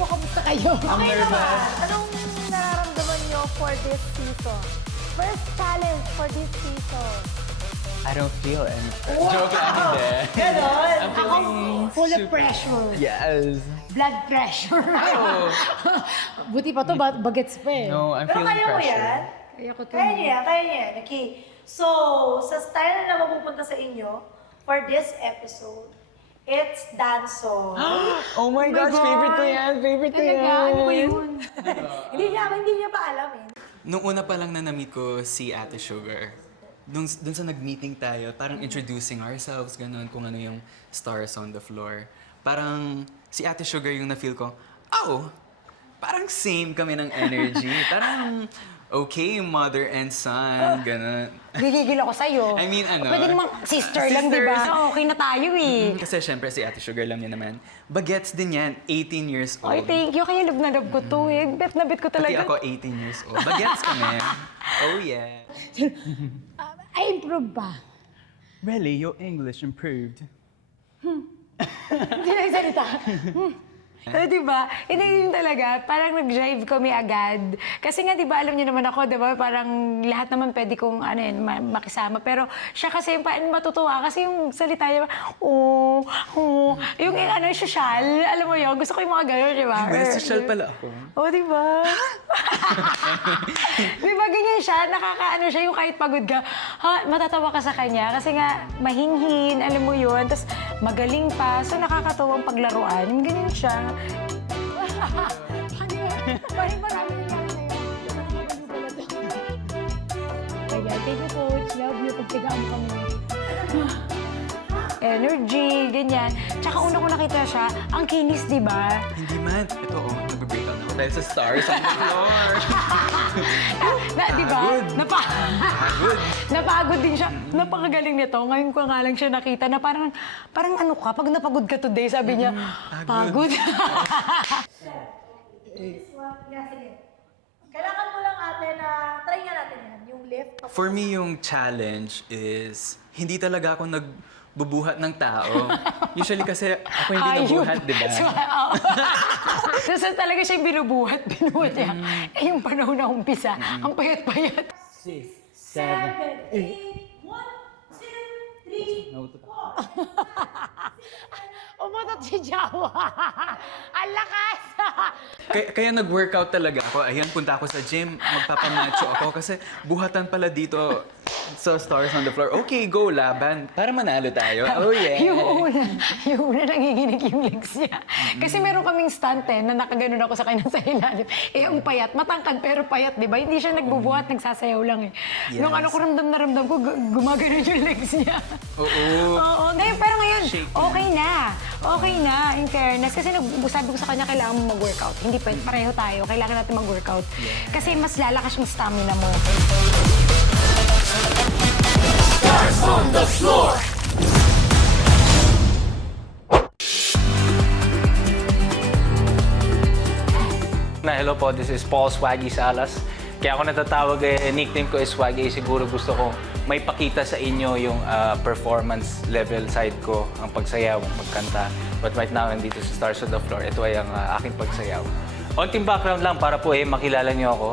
po, kamusta kayo? Okay naman. Anong nararamdaman nyo for this season? First challenge for this season. I don't feel anything. Joke lang, hindi. Ganon. I'm feeling Full of pressure. Yes. Blood pressure. Buti pa to, bagets pa eh. No, I'm Pero feeling kaya mo pressure. yan? Kaya ko to. Kaya niya yan, kaya niya yan. Okay. So, sa style na mapupunta sa inyo, for this episode, it's dance song. Oh my gosh, God. favorite ko yan. Favorite ko yan. Talaga, ano ba yun? hindi niya pa alam eh. Nung una pa lang na na-meet ko si Ate Sugar, dun sa nag-meeting tayo, parang introducing ourselves, ganun, kung ano yung stars on the floor. Parang si Ate Sugar yung na-feel ko, oh, parang same kami ng energy. Parang okay, mother and son, ganun. Gigigil ako sa'yo. I mean, ano? Pwede namang sister lang, di ba? Sisters. Okay na tayo eh. Kasi syempre si Ate Sugar lang niya naman. Bagets din yan, 18 years old. Ay, thank you. Kaya love na love ko to eh. Bet na bet ko Pati talaga. ako 18 years old. Bagets kami. Oh yeah. I improve ba? Really, your English improved. Hindi na salita. Di ba? Hindi yun talaga. Parang nag-drive kami agad. Kasi nga, di ba, alam niyo naman ako, di ba? Parang lahat naman pwede kong ano, yun, makisama. Pero siya kasi yung matutuwa. Kasi yung salita niya, yung ano, social. Alam mo yun, gusto ko yung mga gano'n, di ba? May social pala ako. Oh, di ba? Di ba, ganyan siya? Nakakaano siya, yung kahit pagod ka, ha, matatawa ka sa kanya. Kasi nga, mahinghin, alam mo yun. Tapos magaling pa. So, nakakatuwang paglaruan. Yung ganyan siya. Parang marami yung lang sa'yo. Ayan, thank you, Coach. Love you. Pagtigaan mo kami. Energy, ganyan. Tsaka una ko nakita siya, ang kinis, di ba? Hindi man. Ito, oh, nag-break out na ako dahil sa stars on the floor. Di ba? Pagod. Pagod. Napagod din siya. Napakagaling nito. Ngayon ko nga lang siya nakita na parang ano ka, pag napagod ka today, sabi niya, pagod. Yeah, sige. Kailangan mo lang ate na, try nga natin yan, yung lift. For me, yung challenge is, hindi talaga ako nagbubuhat ng tao. Usually kasi ako hindi nabuhat, di ba? So talaga siya yung binubuhat niya. Eh yung panahon na umpisa, ang payat-payat. 6, 7, 7, 8, 1, 2, 3, 4. Umutot si Jawa. Ang lakas! Kaya nag-workout talaga ako. Ayan, punta ako sa gym, magpapamacho ako kasi buhatan pala dito sa stars on the floor. Okay, go, laban. Para manalo tayo. Oh, yeah. Yung una nanginginig yung legs niya. Kasi meron kaming stunt na nakaganon ako sa kanya sa ilalim. Eh, ang payat, matangkad pero payat, di ba? Hindi siya nagbubuhat, nagsasayaw lang eh. Yes. Nung ano ko ramdam na ramdam ko, gumaganon yung legs niya. Oo. Oo, ngayon, pero ngayon, Shake okay na. Okay na, in fairness. Kasi sabi ko sa kanya, kailangan mo mag-workout. Hindi pwede, pareho tayo. Kailangan natin mag-workout. Kasi mas lalakas yung stamina mo. Stars on the floor. Hello po, this is Paul Swaggy Salas. Kaya ako natatawag nickname ko is Swaggy. Siguro gusto ko may pakita sa inyo yung performance level side ko, ang pagsayaw, ang pagkanta. But right now, nandito sa Stars on the Floor, ito ay ang aking pagsayaw. Onting background lang para po makilala niyo ako.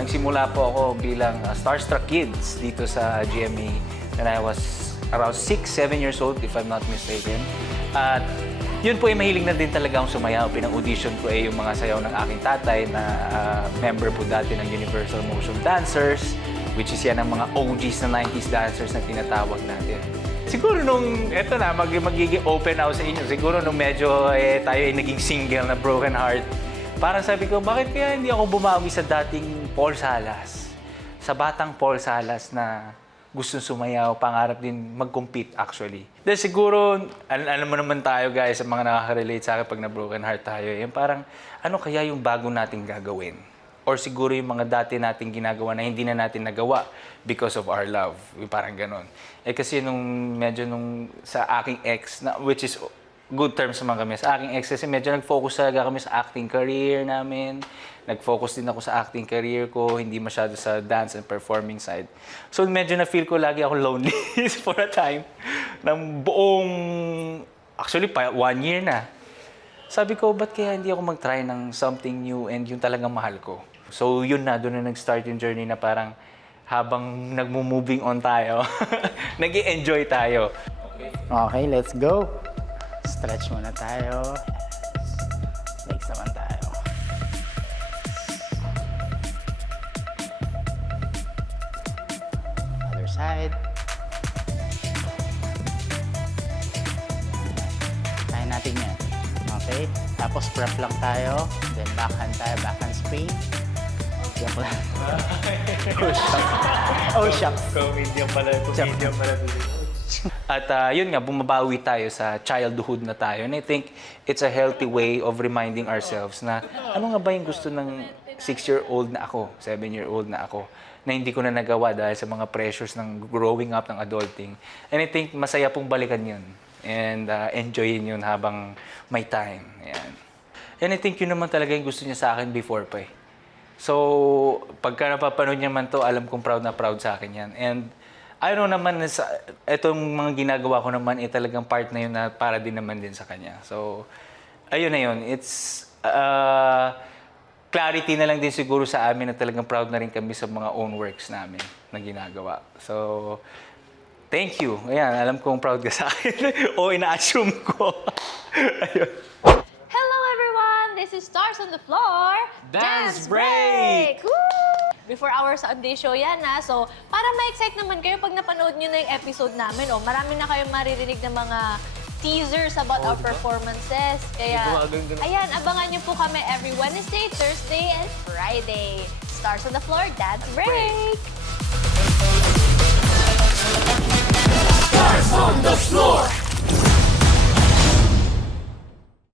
Nagsimula po ako bilang Starstruck Kids dito sa GMA when I was around 6, 7 years old, if I'm not mistaken. At yun po mahilig na din talaga akong sumayaw. Pinang-audition ko yung mga sayaw ng aking tatay na member po dati ng Universal Motion Dancers, which is yan ang mga OGs na 90s dancers na tinatawag natin. Siguro nung, eto na, magiging open ako sa inyo. Siguro nung medyo tayo ay naging single na Broken Heart, parang sabi ko, bakit kaya hindi ako bumawi sa dating Paul Salas? Sa batang Paul Salas na gustong sumayaw, pangarap din mag-compete actually. Dahil siguro, alam mo naman tayo guys, sa mga nakaka-relate sa akin pag na-broken heart tayo, yung parang, ano kaya yung bago nating gagawin? Or siguro yung mga dati nating ginagawa na hindi na natin nagawa because of our love. Yung parang ganon. Eh kasi medyo sa aking ex, which is good terms naman kami, sa aking ex kasi medyo nag-focus talaga kami sa acting career namin. Nag-focus din ako sa acting career ko, hindi masyado sa dance and performing side. So medyo na-feel ko lagi ako lonely for a time. Ng buong, actually 1 year na. Sabi ko, ba't kaya hindi ako mag-try ng something new and yung talagang mahal ko? So yun na, doon na nag-start yung journey na parang habang nagmo-moving on tayo, nag-i-enjoy tayo. Okay, let's go. Stretch muna tayo. Legs naman tayo. Other side. Kaya natin yan. Okay? Tapos prep lang tayo. Then backhand tayo, backhand spring. Joke lang. Oh, shucks. Oh, shucks. Comedian pala. At yun nga, bumabawi tayo sa childhood na tayo. And I think it's a healthy way of reminding ourselves na ano nga ba yung gusto ng 6-year-old na ako, 7-year-old na ako, na hindi ko na nagawa dahil sa mga pressures ng growing up, ng adulting. And I think masaya pong balikan yun. And enjoyin yun habang may time. Ayan. And I think yun naman talaga yung gusto niya sa akin before pa eh. So, pagka napapanood niya man to, alam kong proud na proud sa akin yan. And I know naman, itong mga ginagawa ko naman, talagang part na yun na para din naman din sa kanya. So, ayun na yun. It's clarity na lang din siguro sa amin na talagang proud na rin kami sa mga own works namin na ginagawa. So, thank you. Ayan, alam kong proud ka sa akin. O, ina-assume ko. Ayun. Hello everyone! This is Stars on the Floor Dance Break! Woo! Before our Sunday show yan na. So, para ma-excite naman kayo pag napanood nyo na yung episode namin. Oh, marami na kayong maririnig ng mga teasers about our performances. Kaya, ayan, abangan nyo po kami every Wednesday, Thursday, and Friday. Stars on the Floor Dance Break!